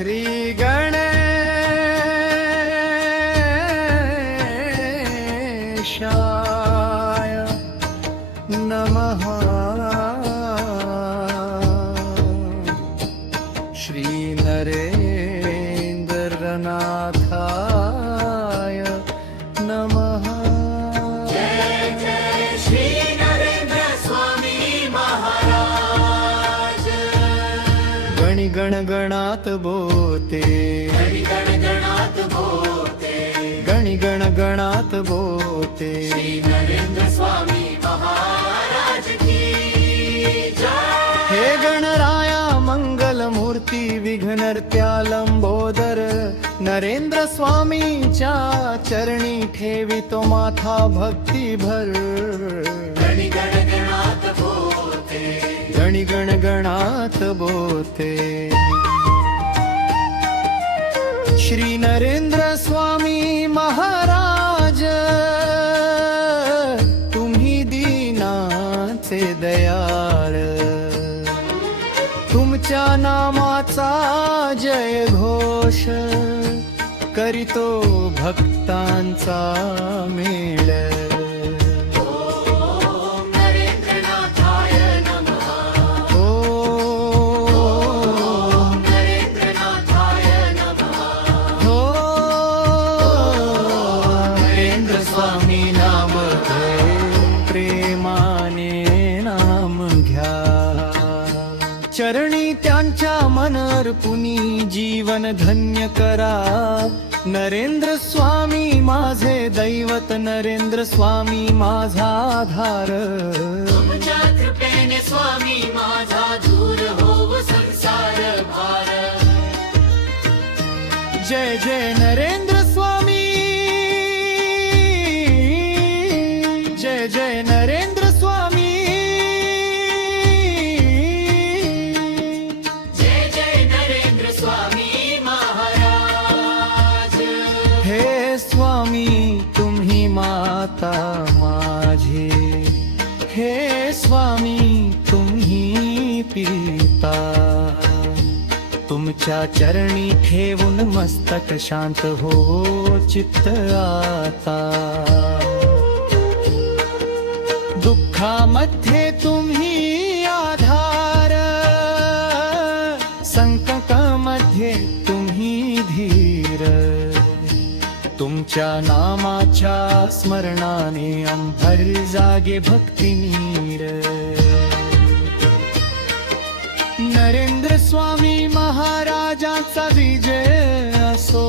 श्री गणेशाय नमः श्री नरेंद्रनाथाय नमः श्री नरेंद्र स्वामी महाराज गणी गणगणात बोते गणगणात बोते गणी गणगणात बोते श्री नरेंद्र स्वामी महाराज की जय हे गणराया मंगलमूर्ती विघ्नर्त्या लंबोदर नरेंद्र स्वामींच्या चरणी ठेवितो माथा भक्तीभर गणी गणगणात बोते गणी गणगणात बोते श्री नरेंद्र स्वामी महाराज तुम्ही दीनाचे दयाळ तुमच्या नामाचा जय घोष करीतो भक्तांचा मेळ ओम नरेंद्रनाथाय नमः ओम नरेंद्रनाथाय नमः हो नरेंद्र स्वामी नाम घे प्रेमाने नाम घ्या चरणी त्यांच्या मनर्पुनी जीवन धन्य करा नरेंद्र स्वामी माझे दैवत नरेंद्र स्वामी माझा आधार तुमच्या कृपेने स्वामी माझा दूर होव संसार भार जय जय नरेंद्र स्वामी जय जय नरेंद्र स्वामी जय जय नरेंद्र स्वामी महाराज हे स्वामी तुम्ही माता माझी हे स्वामी तुम्ही पिता तुमच्या चरणी ठेवून मस्तक शांत हो चित्त आता दुःखामध्ये तुम्ही आधार संकटामध्ये तुम्ही धीर तुमच्या नामाच्या स्मरणाने अंबर जागे भक्तिनीर नरेंद्र स्वामी महाराजांचा विजय असो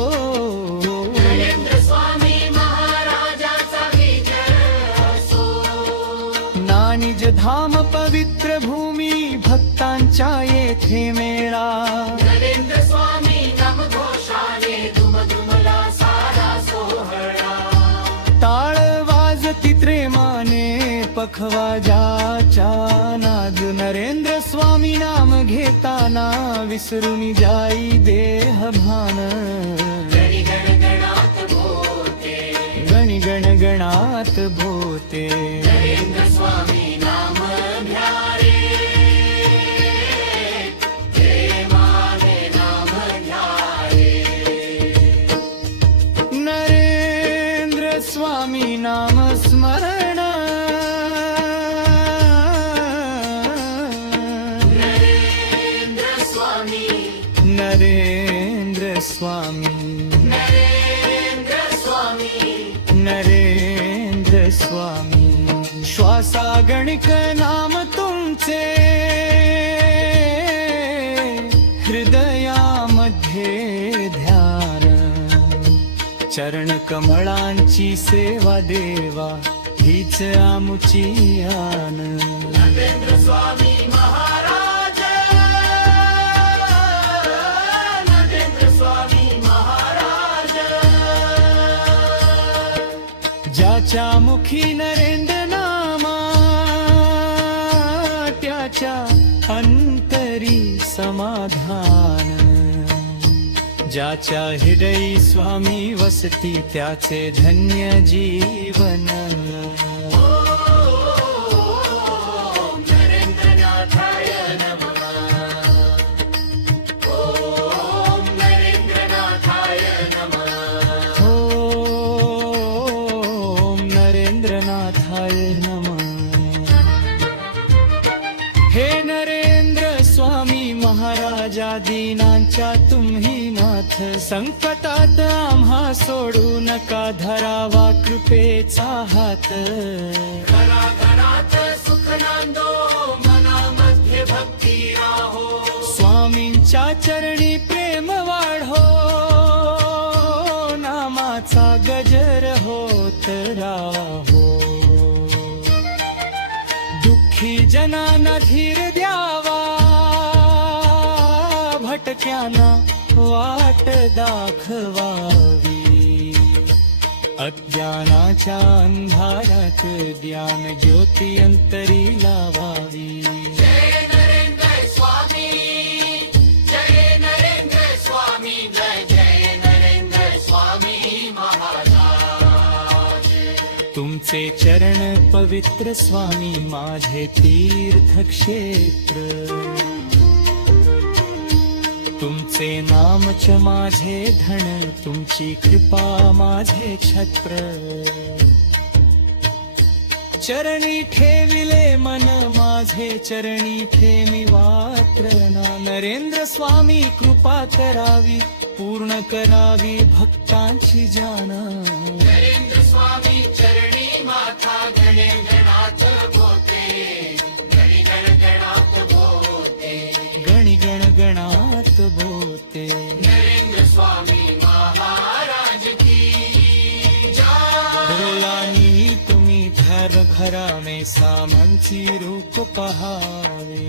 नरेंद्र स्वामी महाराजाचा विजय असो ना निज धाम पवित्र भूमी भक्तांच्या येथे मेळा नरेंद्र स्वामी नामघोषाने दुमदुमला सारा सोहळा टाळ वाजती प्रेमाने पखवाजाच्या नाद नरेंद्र स्वामी नाम घेताना विसरून जाई देह भान गणी गणगणात बोते गणी गणगणात भोते नरेंद्र स्वामी नाम घ्या रे प्रेमाने नाम घ्या रे नरेंद्र स्वामी नाम स्मरण नरेंद्र स्वामी नरेंद्र स्वामी नरेंद्र स्वामी नरेंद्र स्वामी श्वासागणिक नाम तुमचे हृदयामध्ये ध्यान चरण कमळांची सेवा देवा हीच आमुची आन नरेंद्र स्वामी महाराज नरेंद्र स्वामी महाराज ज्याच्या मुखी नरेंद्र नामा त्याच्या अंतरी समाधान ज्याच्या हृदयी स्वामी वसती त्याचे धन्य जीवन ओम नरेंद्रनाथाय नमः ओम राजा दीनांच्या तुम्ही नाथ, संकटात आम्हा सोडू नका, धरावा कृपेचा हात. घराघरात सुख नांदो, मनामध्ये भक्ती राहो. स्वामींच्या चरणी प्रेम वाढो, नामाचा गजर होत राहो. दुःखी जनांना धीर द्यावा, भटक्यांना वाट दाखवावी. अज्ञानाच्या अंधारात ज्ञान ज्योती अंतरी लावावी. जय नरेंद्र स्वामी, जय नरेंद्र स्वामी, जय जय नरेंद्र स्वामी महाराज. तुमचे चरण पवित्र स्वामी, माझे तीर्थक्षेत्र. तुमचे नामच माझे धन, तुमची कृपा माझे छत्र. चरणी ठेविले मन माझे, चरणी ठेवी वात्रना. नरेंद्र स्वामी कृपा करावी, पूर्ण करावी भक्तांची जाना. नरेंद्र स्वामी चरणी माथा, गणे गणात बोते, गणी गण गणात बोते, गणी गण गणात बोते. नरेंद्र स्वामी महाराज की जय. डोलानी तुम्ही धर भरा में सामंची रूप पहावे.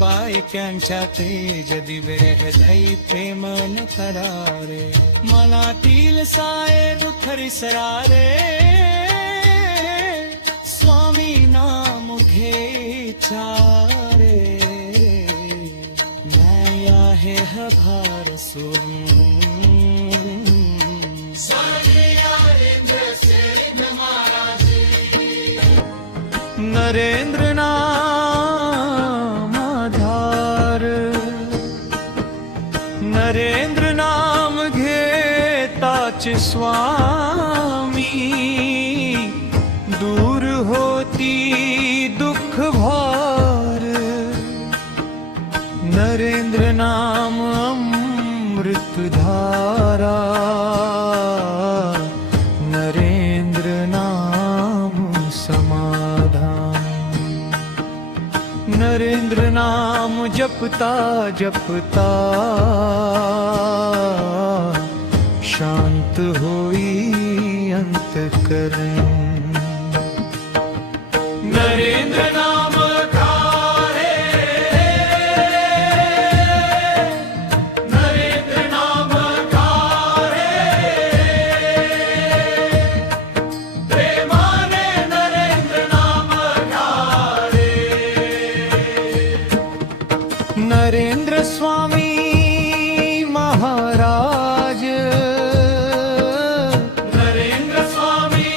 बायक्यांच्या तेज दिवे हृदय प्रेम न करारे. मनातील साये दुःख विसरारे, स्वामी नाम घे चारे. मैं आहे भार सोडून, नरेंद्र सिद्ध महाराज. नरेंद्र नाम आधार. नरेंद्र नाम घेताच स्वामी, दूर होती दुःख भार. नरेंद्र नाम अमृत धारा, नरेंद्र नाम समाधान. नरेंद्र नाम जपता जपता, शांत होई अंतःकरण. नरेंद्र नाम धारे, नरेंद्र नाम धारे. प्रेमाने नरेंद्र नाम धारे. नरेंद्र स्वामी महाराज. नरेंद्र स्वामी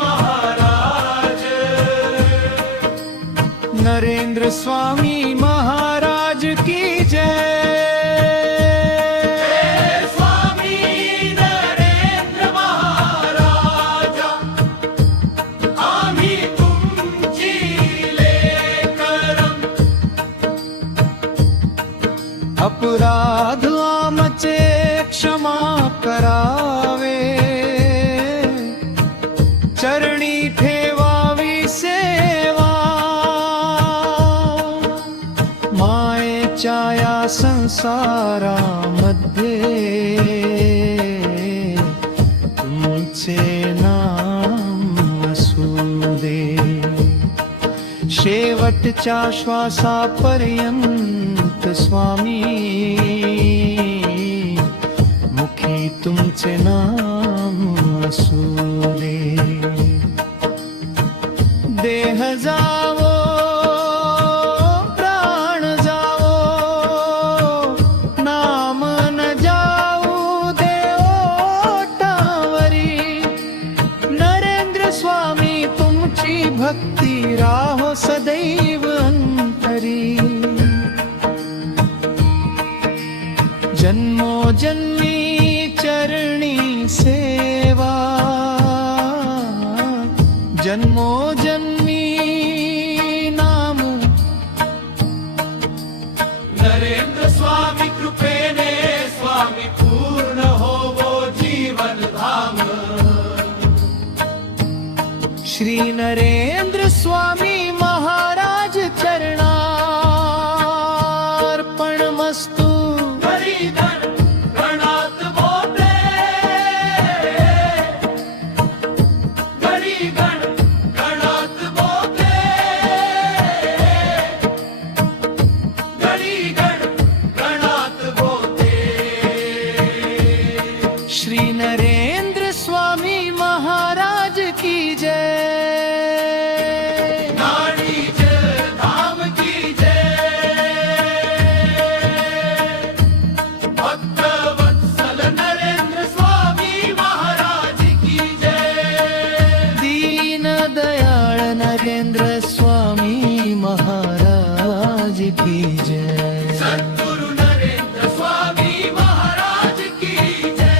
महाराज. नरेंद्र स्वामी महाराज की जय. स्वामी नरेंद्र महाराज, आम्ही तुमची लेकरं. अपराध आमचे क्षमा करावे, चरणी ठेवावी सेवा. मायेच्या या संसारामध्ये तुमचे नाम असू दे. शेवटच्या श्वासापर्यंत स्वामी, मुखी तुमचे नाम असू दे. देह जावो प्राण जावो, नाम न जाऊ दे ओठावरी. नरेंद्र स्वामी तुमची भक्ती राहो सदैव अंतरी. जन्मोजन्मी चरणी सेवा, जन्मोजन्मी नरेंद्र स्वामी महाराज चरणार्पणमस्तु घडी गण गणात बोलते घडी गण गणात बोलते घडी गण गणात बोलते श्री नरेंद्र स्वामी महाराज की जय नाडीच धाम की जय भक्त वत्सल नरेंद्र स्वामी महाराज की जय दीन दयाळ नरेंद्र स्वामी महाराज की जय सद्गुरु नरेंद्र स्वामी महाराज की जय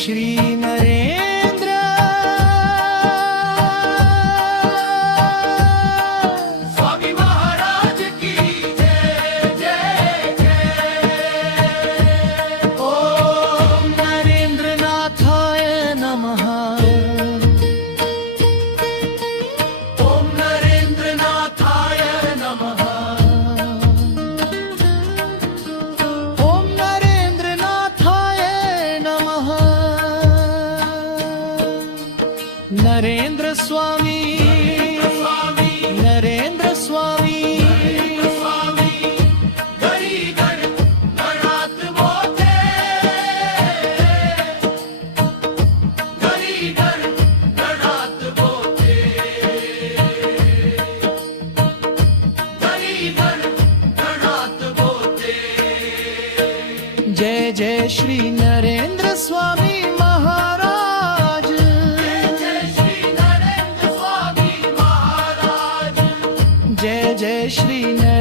श्री नरेंद्र स्वामी महाराज की जय जय जय ओम नरेंद्रनाथाय नमः ओम नरेंद्रनाथाय नमः ओम नरेंद्रनाथाय नमः नरेंद्र स्वामी स्वामी नरेंद्र स्वामी स्वामी घडी गण गणात बोलते घडी गण गणात बोलते घडी गण गणात बोलते जय जय श्री नरेंद्र स्वामी महाराज जय श्री नरेंद्र स्वामी महाराज जय जय श्री नरेंद्र